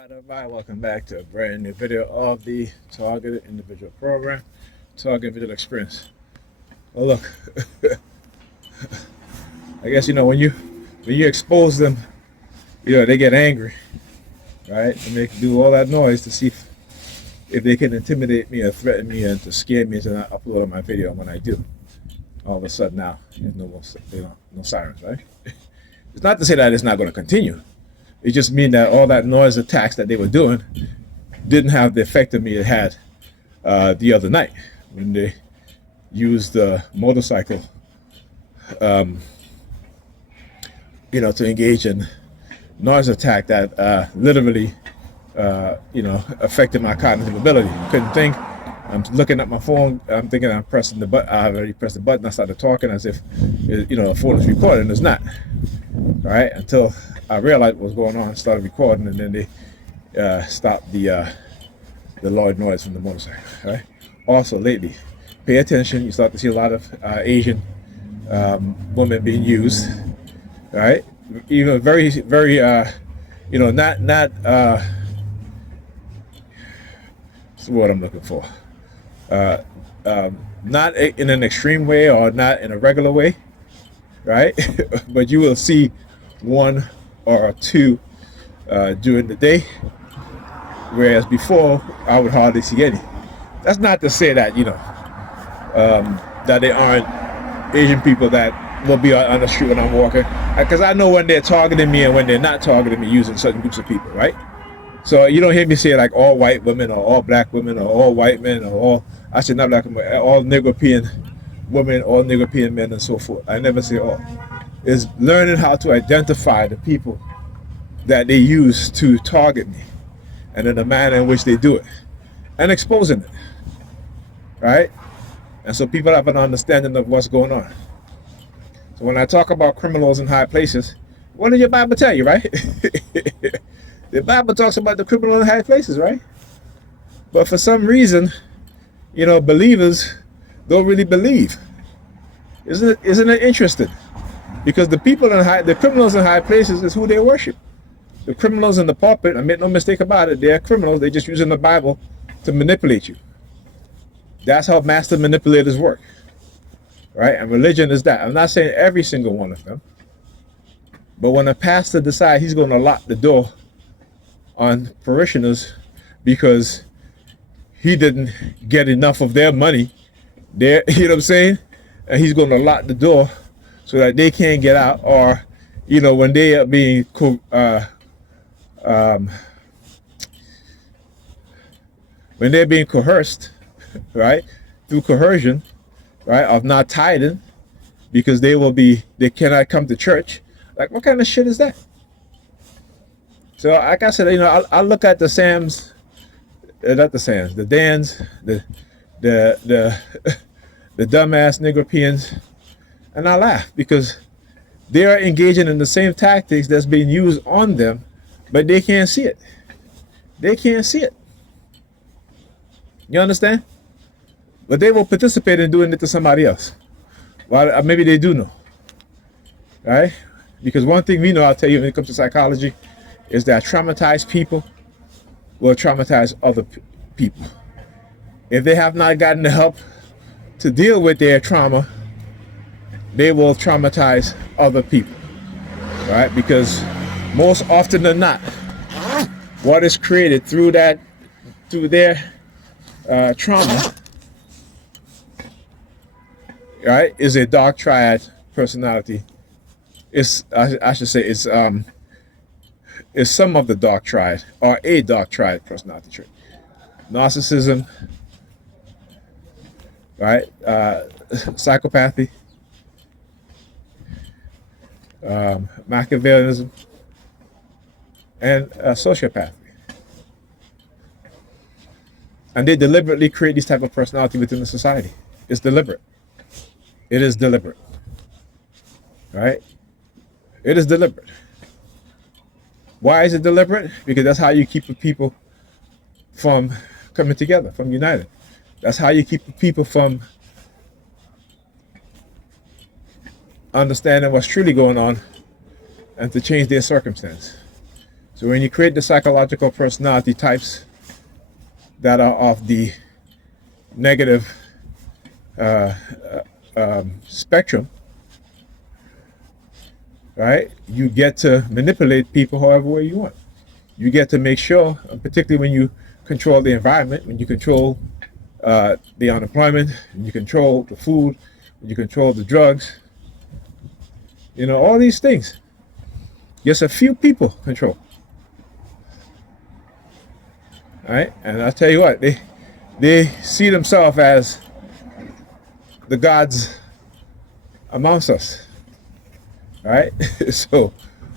Everybody, welcome back to a brand new video of the Targeted Individual Program, Targeted Individual Experience. Well, look, I guess when you expose them, they get angry, right? And they can do all that noise to see if they can intimidate me or threaten me and to scare me to not upload my video. And when I do, all of a sudden now there's no sirens, right? It's not to say that it's not going to continue. It just means that all that noise attacks that they were doing didn't have the effect on me it had the other night when they used the motorcycle, to engage in noise attack that literally, affected my cognitive ability. Couldn't think. I'm looking at my phone. I'm thinking I'm pressing the button. I already pressed the button. I started talking as if, the phone is recording. It's not. All right, until I realized what was going on, started recording, and then they stopped the loud noise from the motorcycle. Right. Also, lately, pay attention. You start to see a lot of Asian women being used. Right. Even very, very, not. What's the word I'm looking for? Not in an extreme way or not in a regular way, right? But you will see one or two during the day, whereas before I would hardly see any. That's not to say that that there aren't Asian people that will be on the street when I'm walking, because I know when they're targeting me and when they're not targeting me using certain groups of people, right? So you don't hear me say like all white women or all black women or all white men or all, I said not black women, all Negropean women, all Negropean men and so forth. I never say all. Is learning how to identify the people that they use to target me and in the manner in which they do it and exposing it, right? And so people have an understanding of what's going on. So when I talk about criminals in high places, what did your Bible tell you, right? The Bible talks about the criminal in high places, right? But for some reason, believers don't really believe. Isn't it interesting? Because the criminals in high places is who they worship. The criminals in the pulpit, I make no mistake about it, they're criminals. They're just using the Bible to manipulate you. That's how master manipulators work, right? And religion is that. I'm not saying every single one of them, but when a pastor decides he's going to lock the door on parishioners because he didn't get enough of their money, you know what I'm saying? And he's going to lock the door so that they can't get out, or when they are being when they're being coerced, right, through coercion, right, of not tithing because they cannot come to church. Like, what kind of shit is that? So like I said, I look at the Sams, not the Sams, the Dans, the dumbass Negropeans, and I laugh because they are engaging in the same tactics that's being used on them, but they can't see it. They can't see it. You understand? But they will participate in doing it to somebody else. Well, maybe they do know, right? Because one thing we know, I'll tell you when it comes to psychology, is that traumatized people will traumatize other people. If they have not gotten the help to deal with their trauma, they will traumatize other people, right? Because most often than not, what is created through their trauma, right, is a dark triad personality. I should say is some of the dark triad, or a dark triad personality trait. Narcissism, right? Psychopathy, Machiavellianism, and sociopathy. And they deliberately create these type of personality within the society. It's deliberate. It is deliberate, right? It is deliberate. Why is it deliberate? Because that's how you keep the people from coming together, from uniting. That's how you keep the people from understanding what's truly going on and to change their circumstance. So when you create the psychological personality types that are of the negative spectrum, right? You get to manipulate people however way you want. You get to make sure, particularly when you control the environment, when you control the unemployment, when you control the food, when you control the drugs, all these things. Just a few people control. All right? And I'll tell you what, they see themselves as the gods amongst us. All right? So,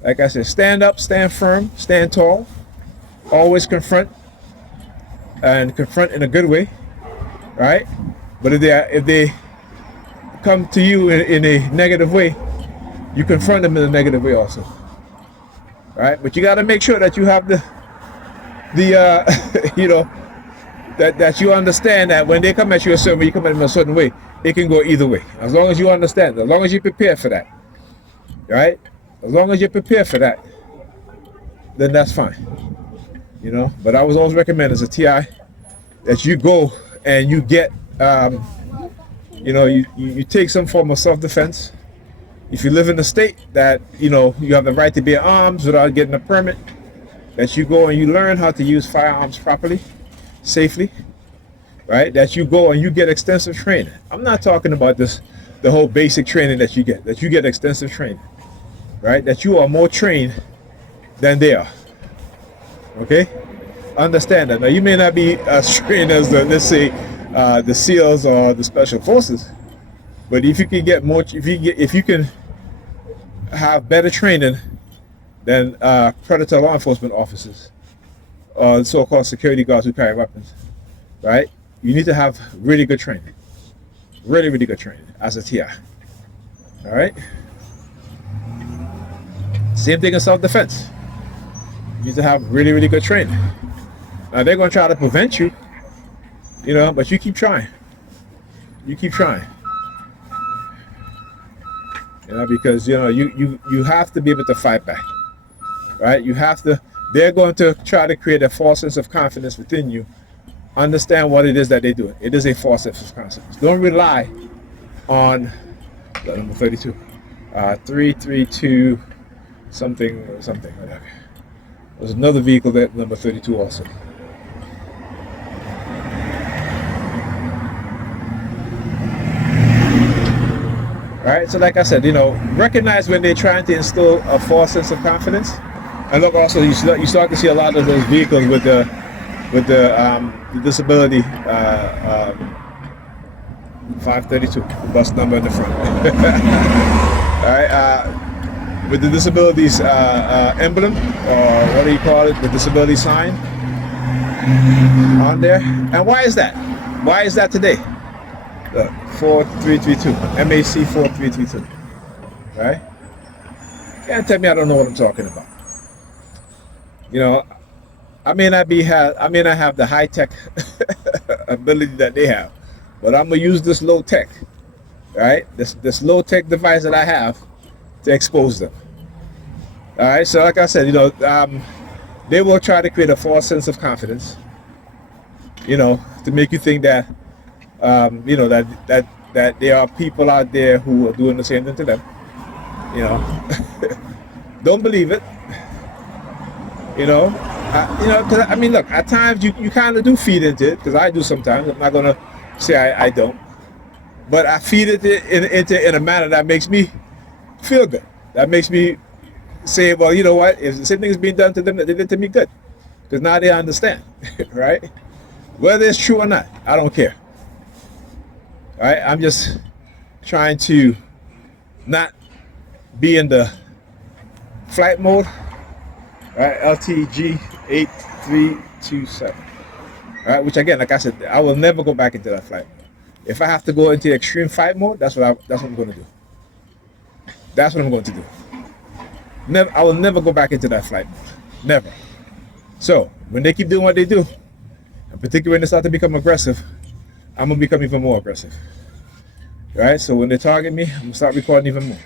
like I said, stand up, stand firm, stand tall, always confront, and confront in a good way, right? But if they come to you in a negative way, you confront them in a negative way also, right? But you got to make sure that you have the that you understand that when they come at you a certain way, you come at them a certain way. It can go either way, as long as you understand, as long as you prepare for that, right? As long as you're prepared for that, then that's fine. But I was always recommend as a TI that you go and you get, you take some form of self-defense. If you live in a state that, you have the right to bear arms without getting a permit, that you go and you learn how to use firearms properly, safely, right? That you go and you get extensive training. I'm not talking about the whole basic training that you get extensive training, right? That you are more trained than they are. Okay? Understand that. Now, you may not be as trained as let's say, the SEALs or the Special Forces, but if you can get more, if you can have better training than predator law enforcement officers, or so-called security guards who carry weapons, right? You need to have really good training, really, really good training as a TI. All right. Same thing in self-defense. You need to have really, really good training. Now they're going to try to prevent you, but you keep trying. You keep trying. Because you have to be able to fight back, right? You have to. They're going to try to create a false sense of confidence within you. Understand what it is that they do. It is a false sense of confidence. Don't rely on number 32, 332, something, whatever. There's another vehicle that number 32 also. All right, so like I said, recognize when they're trying to instill a false sense of confidence. And look, also you start to see a lot of those vehicles with the disability 532, the bus number in the front. All right, with the disabilities emblem, or what do you call it, the disability sign on there. And why is that? Why is that today? Look, 4332, MAC 4332, right? Can't tell me I don't know what I'm talking about. I may not have the high tech ability that they have, but I'm gonna use this low tech, right? This low tech device that I have to expose them. All right. So like I said, they will try to create a false sense of confidence, to make you think that, that there are people out there who are doing the same thing to them. Don't believe it. Cause look, at times you kind of do feed into it, because I do sometimes. I'm not gonna say I don't, but I feed it in a manner that makes me feel good. That makes me say, well, you know what? If the same thing is being done to them that they did to me, good, because now they understand, right? Whether it's true or not, I don't care. All right, I'm just trying to not be in the flight mode. All right, LTG 8327. All right, which again, like I said, I will never go back into that flight mode. If I have to go into extreme fight mode, that's what I'm going to do. That's what I'm going to do. I will never go back into that flight mode. Never. So when they keep doing what they do, and particularly when they start to become aggressive, I'm gonna become even more aggressive. Right? So when they target me, I'm gonna start recording even more.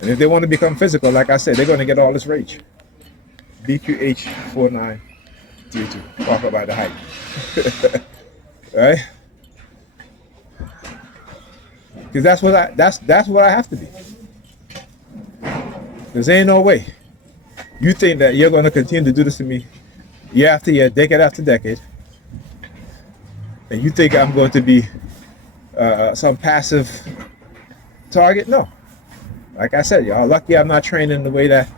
And if they want to become physical, like I said, they're gonna get all this rage. BQH4932. Talk about the height. Right? Because that's what I have to be. Because there ain't no way. You think that you're going to continue to do this to me year after year, decade after decade, and you think I'm going to be some passive target? No. Like I said, y'all lucky I'm not trained in the way that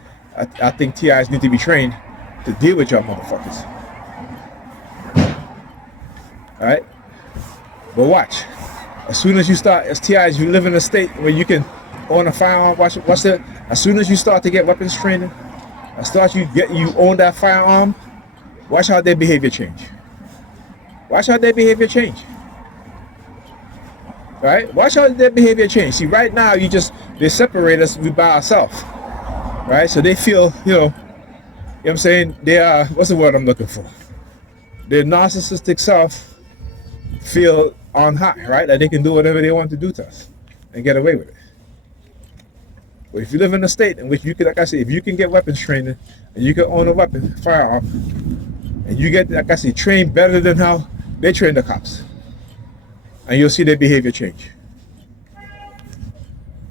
I think TIs need to be trained to deal with y'all motherfuckers. All right? But watch. As soon as you start, as TIs, you live in a state where you can own a firearm. Watch it. As soon as you start to get weapons training, you own that firearm, watch how their behavior change. Watch how their behavior change. Right? Watch how their behavior change. See, right now they separate us, we by ourselves. Right? So they feel, you know what I'm saying? They are, what's the word I'm looking for? Their narcissistic self feel on high, right? That they can do whatever they want to do to us and get away with it. But if you live in a state in which you can, like I say, if you can get weapons training and you can own a firearm, and you get, like I say, trained better than how they train the cops, and you'll see their behavior change.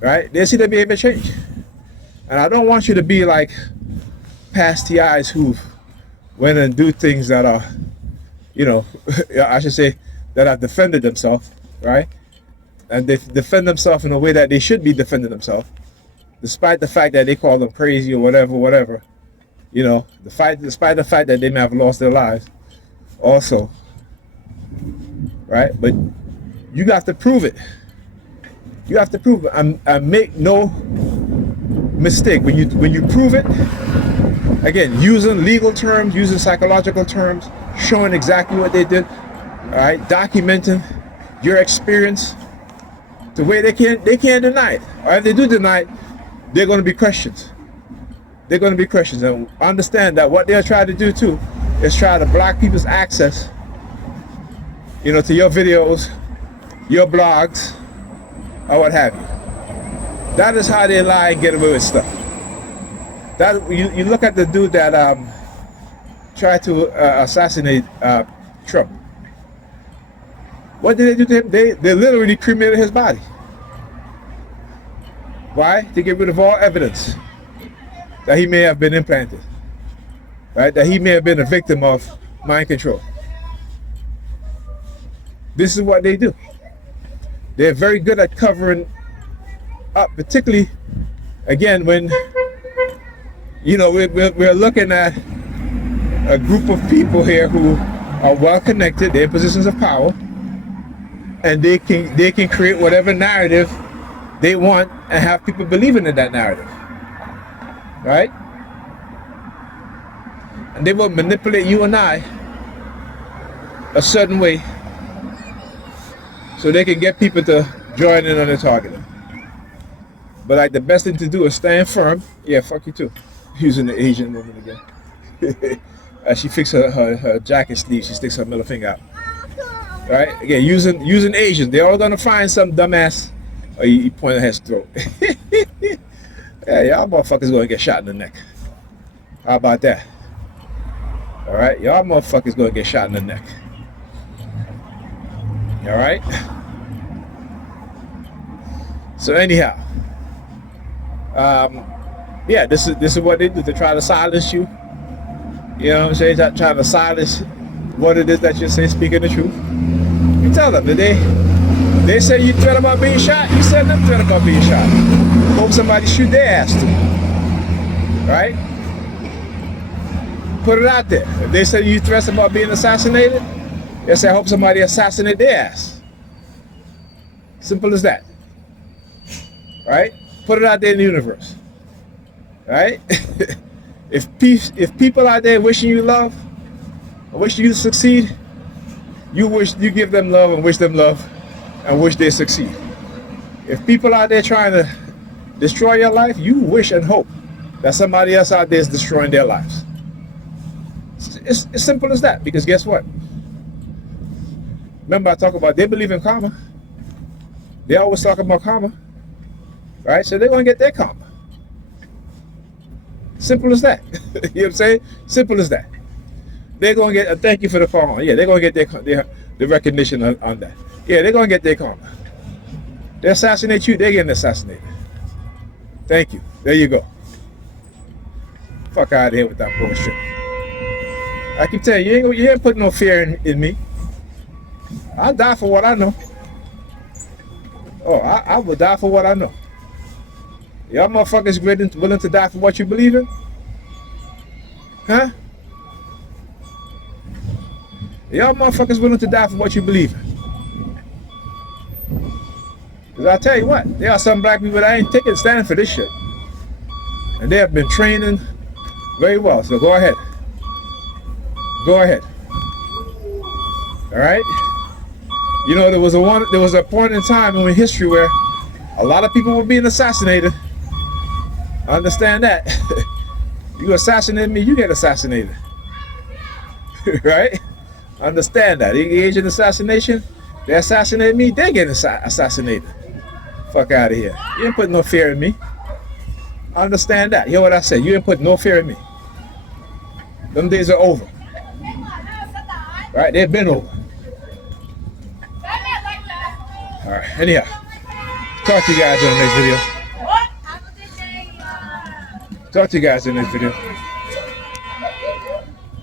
Right? They'll see their behavior change. And I don't want you to be like past TIs who went and do things that are, you know, I should say, that have defended themselves, right? And they defend themselves in a way that they should be defending themselves, despite the fact that they call them crazy or whatever. You know, despite the fact that they may have lost their lives also, right? But you got to prove it. You have to prove it. And make no mistake, when you prove it, again, using legal terms, using psychological terms, showing exactly what they did, all right, documenting your experience, the way they can't deny it. Or if they do deny it, they're going to be questions. They're going to be questions. And understand that what they're trying to do too is try to block people's access, you know, to your videos, your blogs, or what have you. That is how they lie and get away with stuff. That you look at the dude that tried to assassinate Trump. What did they do to him? They literally cremated his body. Why? To get rid of all evidence that he may have been implanted, right? That he may have been a victim of mind control. This is what they do. They're very good at covering up, particularly, again, when, you know, we're looking at a group of people here who are well connected, they're in positions of power, and they can create whatever narrative they want and have people believing in that narrative, right? And they will manipulate you and I a certain way so they can get people to join in on their targeting. But like the best thing to do is stand firm. Yeah, fuck you too. Using the Asian woman again. As she fixes her jacket sleeve, she sticks her middle finger out. Right? Again, using Asians. They're all gonna find some dumbass. Oh, you point at his throat. Yeah, y'all motherfuckers gonna get shot in the neck. How about that? Alright, y'all motherfuckers gonna get shot in the neck. Alright? So anyhow, yeah, this is what they do. They try to silence you. You know what I'm saying? Trying to silence what it is that you're saying, speaking the truth. You tell them that they say you threat about being shot, you send them threat about being shot. Hope somebody shoot their ass too. Right? Put it out there. If they say you threat about being assassinated, they say I hope somebody assassinate their ass. Simple as that. Right? Put it out there in the universe. Right? If people out there wishing you love, or wishing you to succeed, you give them love and wish them love and wish they succeed. If people out there trying to destroy your life, you wish and hope that somebody else out there is destroying their lives. It's simple as that, because guess what? Remember I talk about they believe in karma. They always talk about karma. Right? So they're going to get their karma. Simple as that. You know what I'm saying? Simple as that. They're gonna get a thank you for the phone. Yeah, they're gonna get their recognition on that. Yeah, they're gonna get their karma. They assassinate you, they're getting assassinated. Thank you. There you go. Fuck out of here with that bullshit. I can tell you, you ain't putting no fear in me. I'll die for what I know. Oh, I will die for what I know. Y'all motherfuckers willing to die for what you believe in? Huh? Y'all motherfuckers willing to die for what you believe in? Because I'll tell you what, there are some black people that ain't standing for this shit. And they have been training very well, so go ahead. Go ahead. Alright? You know, there was a point in time in history where a lot of people were being assassinated. Understand that. You assassinate me, you get assassinated. Right? Understand that. Engage in assassination, they assassinate me, they get assassinated. Fuck out of here. You ain't putting no fear in me. Understand that. You hear what I said? You ain't putting no fear in me. Them days are over. Right? They've been over. Alright, anyhow. Talk to you guys in the next video. Talk to you guys in the next video.